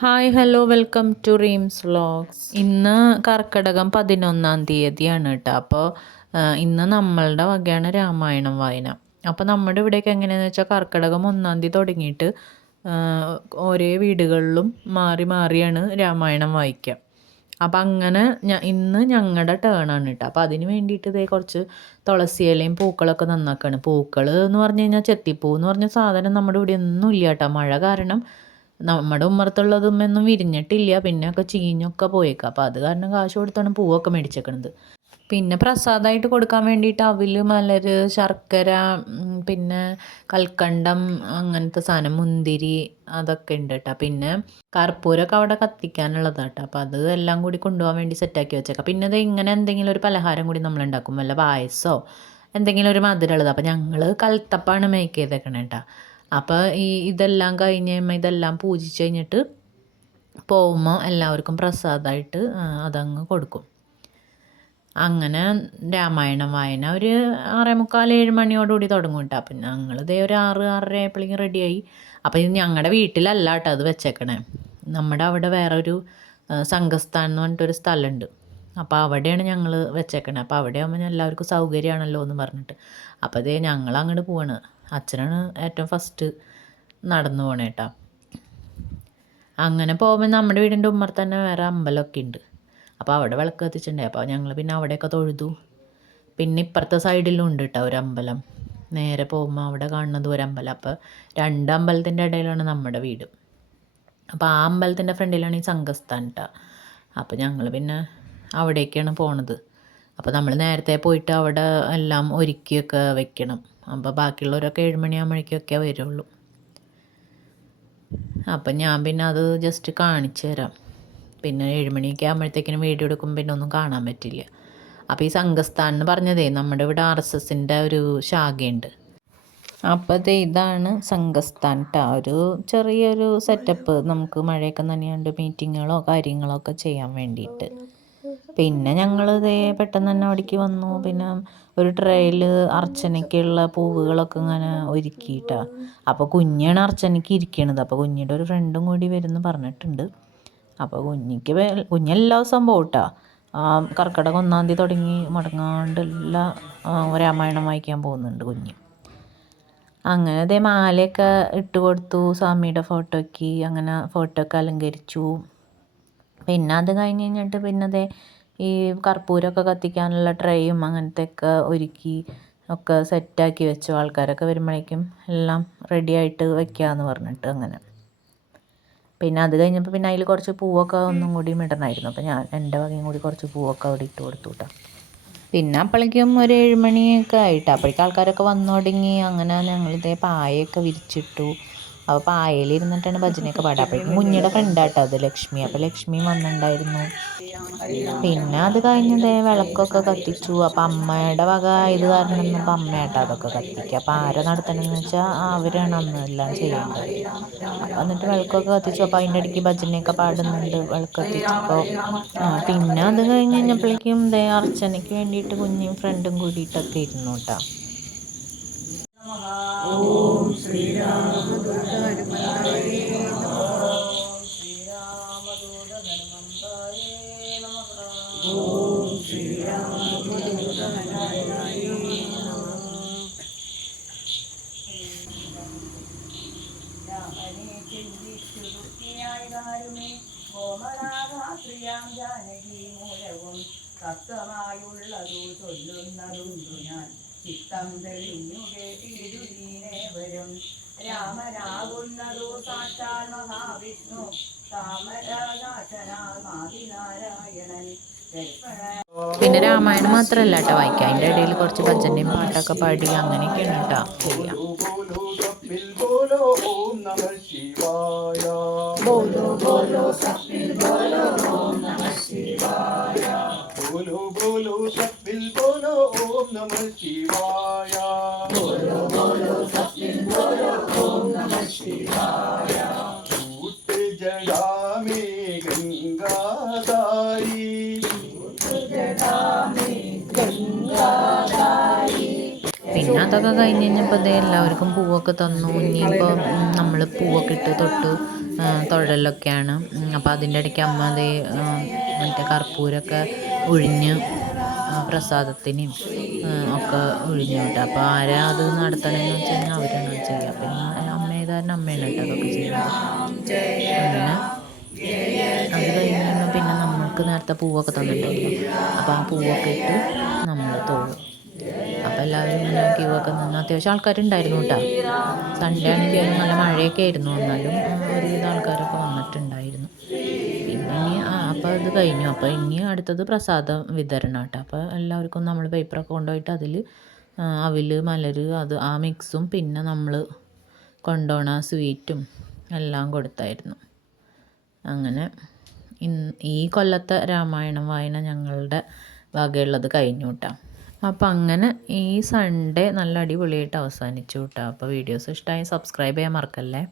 Hi hello welcome to Reem's vlogs. ഇന്ന് കർക്കിടകം 11-ാം തീയതിയാണ് കേട്ടോ. അപ്പോൾ ഇന്ന് നമ്മളുടെ വകയാണ് രാമായണം വായന. അപ്പോൾ നമ്മുടെ ഇവിടെയൊക്കെ എങ്ങനെയാണെന്ന് വെച്ചാൽ കർക്കിടകം 1-ാം തീയതി തുടങ്ങിയിട്ട് ഓരോ വീടുകളിലും മാറി മാറിയാണ് രാമായണം വായിക്കുക. അപ്പോൾ അങ്ങനെ ഇന്ന് ഞങ്ങളുടെ ടേണാണ് കേട്ടോ. അപ്പോൾ അതിന് വേണ്ടിയിട്ട് ഇതേ കുറച്ച് തുളസി ഇലയും പൂക്കളൊക്കെ നന്നാക്കുകയാണ്. പൂക്കൾ എന്ന് പറഞ്ഞു കഴിഞ്ഞാൽ ചെത്തിപ്പൂ എന്ന് പറഞ്ഞ സാധനം നമ്മുടെ ഇവിടെ ഒന്നും ഇല്ല കേട്ടോ. മഴ കാരണം നമ്മുടെ ഉമ്മറത്തുള്ളതൊന്നും വിരിഞ്ഞിട്ടില്ല, പിന്നെ ഒക്കെ ചീഞ്ഞൊക്കെ പോയേക്കാം. അപ്പോൾ അത് കാരണം കാശ് കൊടുത്താണ് പൂവൊക്കെ മേടിച്ചേക്കണത്. പിന്നെ പ്രസാദമായിട്ട് കൊടുക്കാൻ വേണ്ടിയിട്ട് അവില്, മലര്, ശർക്കര, പിന്നെ കൽക്കണ്ടം, അങ്ങനത്തെ സാധനം, മുന്തിരി, അതൊക്കെ ഉണ്ട് കേട്ടോ. പിന്നെ കർപ്പൂരമൊക്കെ അവിടെ കത്തിക്കാനുള്ളതാട്ടോ. അപ്പോൾ അത് എല്ലാം കൂടി കൊണ്ടുപോകാൻ വേണ്ടി സെറ്റാക്കി വെച്ചേക്കാം. പിന്നെ അത് ഇങ്ങനെ എന്തെങ്കിലും ഒരു പലഹാരം കൂടി നമ്മൾ ഉണ്ടാക്കും, വല്ല പായസമോ എന്തെങ്കിലും ഒരു മധുരമുള്ളത്. അപ്പോൾ ഞങ്ങൾ കൽത്തപ്പാണ് മേക്ക് ചെയ്തേക്കണേ കേട്ടോ. അപ്പോൾ ഇതെല്ലാം കഴിഞ്ഞ് ഇതെല്ലാം പൂജിച്ച് കഴിഞ്ഞിട്ട് പോകുമ്പോൾ എല്ലാവർക്കും പ്രസാദമായിട്ട് അതങ്ങ് കൊടുക്കും. അങ്ങനെ രാമായണം വായന ഒരു 6:45-7 മണിയോടുകൂടി തുടങ്ങും കേട്ടോ. അപ്പം ഞങ്ങളിതേ ഒരു 6-6:30 ആയപ്പോഴേക്കും റെഡിയായി. അപ്പോൾ ഇത് ഞങ്ങളുടെ വീട്ടിലല്ല കേട്ടോ അത് വെച്ചേക്കണേ. നമ്മുടെ അവിടെ വേറെ ഒരു സംഘസ്ഥാൻ എന്ന് പറഞ്ഞിട്ടൊരു സ്ഥലമുണ്ട്. അപ്പോൾ അവിടെയാണ് ഞങ്ങൾ വെച്ചേക്കണേ. അപ്പോൾ അവിടെ ആകുമ്പോൾ എല്ലാവർക്കും സൗകര്യമാണല്ലോ എന്ന് പറഞ്ഞിട്ട്. അപ്പോൾ അതേ ഞങ്ങൾ അങ്ങോട്ട് പോവാണ്. അച്ഛനാണ് ഏറ്റവും ഫസ്റ്റ് നടന്നു പോകണേ കേട്ടോ. അങ്ങനെ പോകുമ്പോൾ നമ്മുടെ വീടിൻ്റെ ഉമ്മറത്ത് തന്നെ വേറെ അമ്പലമൊക്കെ ഉണ്ട്. അപ്പോൾ അവിടെ വിളക്ക് കത്തിച്ചിട്ടുണ്ടായി. അപ്പോൾ ഞങ്ങൾ പിന്നെ അവിടെയൊക്കെ തൊഴുതു. പിന്നെ ഇപ്പുറത്തെ സൈഡിലും ഉണ്ട് കേട്ടോ ഒരു അമ്പലം. നേരെ പോകുമ്പോൾ അവിടെ കാണുന്നത് ഒരു അമ്പലം. അപ്പോൾ 2 അമ്പലത്തിൻ്റെ ഇടയിലാണ് നമ്മുടെ വീട്. അപ്പോൾ ആ അമ്പലത്തിൻ്റെ ഫ്രണ്ടിലാണ് ഈ സംഘസ്ഥാൻ കേട്ടോ. അപ്പോൾ ഞങ്ങൾ പിന്നെ അവിടേക്കാണ് പോണത്. അപ്പോൾ നമ്മൾ നേരത്തെ പോയിട്ട് അവിടെ എല്ലാം ഒരുക്കിയൊക്കെ വെക്കണം. അപ്പോൾ ബാക്കിയുള്ളവരൊക്കെ 7 മണിയാകുമ്പോഴേക്കൊക്കെ വരുള്ളൂ. അപ്പം ഞാൻ പിന്നെ അത് ജസ്റ്റ് കാണിച്ചു തരാം. പിന്നെ 7 മണിയൊക്കെ ആകുമ്പോഴത്തേക്കിനും വീഡിയോ എടുക്കുമ്പോൾ പിന്നെ ഒന്നും കാണാൻ പറ്റില്ല. അപ്പോൾ ഈ സംഘസ്ഥാൻ എന്ന് പറഞ്ഞതേ നമ്മുടെ ഇവിടെ RSSൻ്റെ ഒരു ശാഖയുണ്ട്. അപ്പോൾ ഇതാണ് സംഘസ്ഥാൻ കേട്ടോ. ഒരു ചെറിയൊരു സെറ്റപ്പ്, നമുക്ക് മഴയൊക്കെ നനയാണ്ട് മീറ്റിങ്ങുകളോ കാര്യങ്ങളോ ഒക്കെ ചെയ്യാൻ വേണ്ടിയിട്ട്. പിന്നെ ഞങ്ങൾ പെട്ടെന്ന് തന്നെ അവിടേക്ക് വന്നു. പിന്നെ ഒരു ട്രേയിൽ അർച്ചനയ്ക്കുള്ള പൂവുകളൊക്കെ ഇങ്ങനെ ഒരുക്കിയിട്ടാണ്. അപ്പോൾ കുഞ്ഞാണ് അർച്ചനയ്ക്ക് ഇരിക്കണത്. അപ്പോൾ കുഞ്ഞിൻ്റെ ഒരു ഫ്രണ്ടും കൂടി വരുമെന്ന് പറഞ്ഞിട്ടുണ്ട്. അപ്പോൾ കുഞ്ഞെല്ലാ ദിവസവും പോകട്ടോ. കർക്കിടകം 1-ാം തീയതി തുടങ്ങി മുടങ്ങാണ്ട് രാമായണം വായിക്കാൻ പോകുന്നുണ്ട് കുഞ്ഞ്. അങ്ങനെ മാലയൊക്കെ ഇട്ട് കൊടുത്തു, സ്വാമിയുടെ ഫോട്ടോയ്ക്ക്. അങ്ങനെ ഫോട്ടോ ഒക്കെ അലങ്കരിച്ചു. പിന്നെ അത് കഴിഞ്ഞ് കഴിഞ്ഞിട്ട് പിന്നെ ഈ കർപ്പൂരമൊക്കെ കത്തിക്കാനുള്ള ട്രേയും അങ്ങനത്തെയൊക്കെ ഒരുക്കി ഒക്കെ സെറ്റാക്കി വെച്ചു. ആൾക്കാരൊക്കെ വരുമ്പോഴേക്കും എല്ലാം റെഡിയായിട്ട് വെക്കാമെന്ന് പറഞ്ഞിട്ട് അങ്ങനെ. പിന്നെ അത് കഴിഞ്ഞപ്പോൾ പിന്നെ അതിൽ കുറച്ച് പൂവൊക്കെ ഒന്നും കൂടി ഇടണമായിരുന്നു. അപ്പോൾ ഞാൻ എൻ്റെ വകയും കൂടി കുറച്ച് പൂവൊക്കെ അവിടെ ഇട്ട് കൊടുത്തു കേട്ടോ. പിന്നെ അപ്പോഴേക്കും ഒരു 7 മണിയൊക്കെ ആയിട്ട് അപ്പോഴേക്കും ആൾക്കാരൊക്കെ വന്നു തുടങ്ങി. അങ്ങനെ ഞങ്ങളിതേ പായൊക്കെ വിരിച്ചിട്ടു. അപ്പോൾ പായലിരുന്നിട്ടാണ് ഭജനയൊക്കെ പാടുക. അപ്പോഴേക്കും കുഞ്ഞിയുടെ ഫ്രണ്ടാട്ടോ അത്, ലക്ഷ്മി. അപ്പോൾ ലക്ഷ്മിയും വന്നിട്ടുണ്ടായിരുന്നു. പിന്നെ അത് കഴിഞ്ഞ് വിളക്കൊക്കെ കത്തിച്ചു. അപ്പോൾ അമ്മയുടെ വക ഇത് കാരണം ഇപ്പം അമ്മയാട്ടോ അതൊക്കെ കത്തിക്കുക. അപ്പോൾ ആരാ നടത്തണമെന്ന് വെച്ചാൽ അവരാണ് അന്ന് എല്ലാം ചെയ്യേണ്ടത്. അപ്പോൾ എന്നിട്ട് വിളക്കൊക്കെ കത്തിച്ചു. അപ്പോൾ അതിൻ്റെ ഇടയ്ക്ക് ഭജനയൊക്കെ പാടുന്നുണ്ട് വിളക്ക് കത്തിച്ചപ്പോൾ. പിന്നെ അത് കഴിഞ്ഞ് കഴിഞ്ഞപ്പോഴേക്കും അർച്ചനയ്ക്ക് വേണ്ടിയിട്ട് കുഞ്ഞും ഫ്രണ്ടും കൂടിയിട്ടൊക്കെ ഇരുന്നു കേട്ടോ. ഓം സത്യമായുള്ളതു ചൊല്ലുന്നതുണ്ടു ഞാൻ. ചിത്തം തെളിഞ്ഞു കേട്ടിരുവീനേവരും. രാമനാകുന്നതു സാക്ഷാൽ മഹാവിഷ്ണു, താമരനാശനാൽ മാതിനാരായണൻ. പിന്നെ രാമായണം മാത്രമല്ല കേട്ടോ വായിക്കുക. അതിൻ്റെ ഇടയിൽ കുറച്ച് ഭജനയും പാട്ടൊക്കെ പാടി അങ്ങനെയൊക്കെയാണ് കേട്ടോ ചെയ്യാം. പിന്നെ അതൊക്കെ കഴിഞ്ഞ് കഴിഞ്ഞപ്പോൾ ഇതേ എല്ലാവർക്കും പൂവൊക്കെ തന്നു. ഇനിയിപ്പോൾ നമ്മൾ പൂവൊക്കെ ഇട്ട് തൊട്ട് തൊഴലൊക്കെയാണ്. അപ്പോൾ അതിൻ്റെ ഇടയ്ക്ക് അമ്മ അതേ മറ്റേ കർപ്പൂരമൊക്കെ ഒഴിഞ്ഞ് പ്രസാദത്തിനും ഒക്കെ ഒഴിഞ്ഞു കേട്ടോ. അപ്പോൾ ആരാ അത് നടത്തണമെന്ന് വെച്ച് കഴിഞ്ഞാൽ അവരാണ് അത് ചെയ്യുക. പിന്നെ അമ്മേതാരണം അമ്മയാണ് കേട്ടോ അതൊക്കെ ചെയ്യുന്നത്. അങ്ങനെ അത് കഴിഞ്ഞ് കഴിയുമ്പോൾ പിന്നെ നമ്മൾക്ക് നേരത്തെ പൂവൊക്കെ തന്നിട്ടുണ്ടല്ലോ, അപ്പോൾ ആ പൂവൊക്കെ ഇട്ട് നമ്മൾ തൊഴും. അപ്പോൾ എല്ലാവരും ഇങ്ങനെ ക്യൂ ഒക്കെ നിന്ന് അത്യാവശ്യം ആൾക്കാരുണ്ടായിരുന്നു കേട്ടോ. സൺഡേ ആണെങ്കിൽ നല്ല മഴയൊക്കെ ആയിരുന്നു, എന്നാലും ഒരുവിധ ആൾക്കാരൊക്കെ വന്നിട്ടുണ്ടായിരുന്നു. പിന്നെ ഇനി അപ്പോൾ ഇത് കഴിഞ്ഞു. അപ്പോൾ ഇനി അടുത്തത് പ്രസാദം വിതരണം കേട്ടോ. അപ്പോൾ എല്ലാവർക്കും നമ്മൾ പേപ്പറൊക്കെ കൊണ്ടുപോയിട്ട് അതിൽ അവിൽ മലര് അത് ആ മിക്സും പിന്നെ നമ്മൾ കൊണ്ടുപോണ സ്വീറ്റും എല്ലാം കൊടുത്തായിരുന്നു. അങ്ങനെ ഈ കൊല്ലത്തെ രാമായണം വായന ഞങ്ങളുടെ വകയുള്ളത് കഴിഞ്ഞു കേട്ടോ. അപ്പം അങ്ങനെ ഈ സൺഡേ നല്ല അടിപൊളിയായിട്ട് അവസാനിച്ചു കേട്ടോ. അപ്പോൾ വീഡിയോസ് ഇഷ്ടമായി സബ്സ്ക്രൈബ് ചെയ്യാൻ മറക്കല്ലേ.